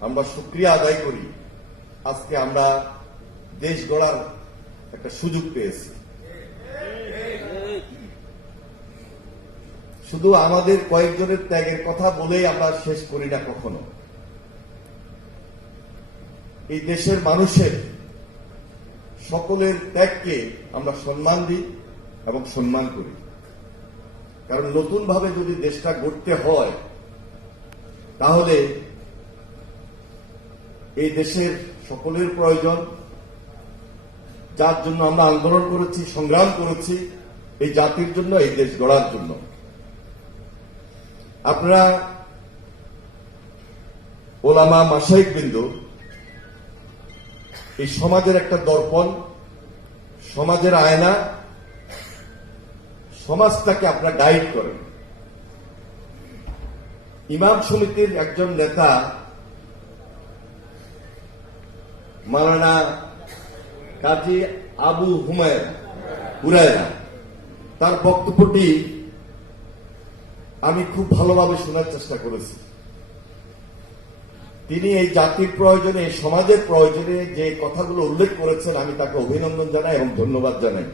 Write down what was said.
আমরা শুক্রিয়া আদায় করি। আজকে আমরা দেশ গড়ার একটা সুযোগ পেয়েছি। শুধু আমাদের কয়েকজনের ত্যাগের কথা বলেই আমরা শেষ করি না কখনো। এই দেশের মানুষের সকলের ত্যাগকে আমরা সম্মান দিই এবং সম্মান করি। কারণ নতুনভাবে যদি দেশটা গড়তে হয় তাহলে এই দেশের সকলের প্রয়োজন, যার জন্য আমরা আন্দোলন করেছি, সংগ্রাম করেছি, এই জাতির জন্য, এই দেশ গড়ার জন্য। আপনারা ওলামা মাসাইক বিন্দু, এই সমাজের একটা দর্পণ, সমাজের আয়না, সমাজটাকে আপনারা গাইড করেন। ইমাম সমিতির একজন নেতা মারানা কাজী আবু হুমায়রা হুরায়রা তার বক্তব্যটি আমি খুব ভালোভাবে শোনার চেষ্টা করেছি। তিনি এই জাতির প্রয়োজনে সমাজের প্রয়োজনে যে কথাগুলো উল্লেখ করেছেন, আমি তাকে অভিনন্দন জানাই এবং ধন্যবাদ জানাই।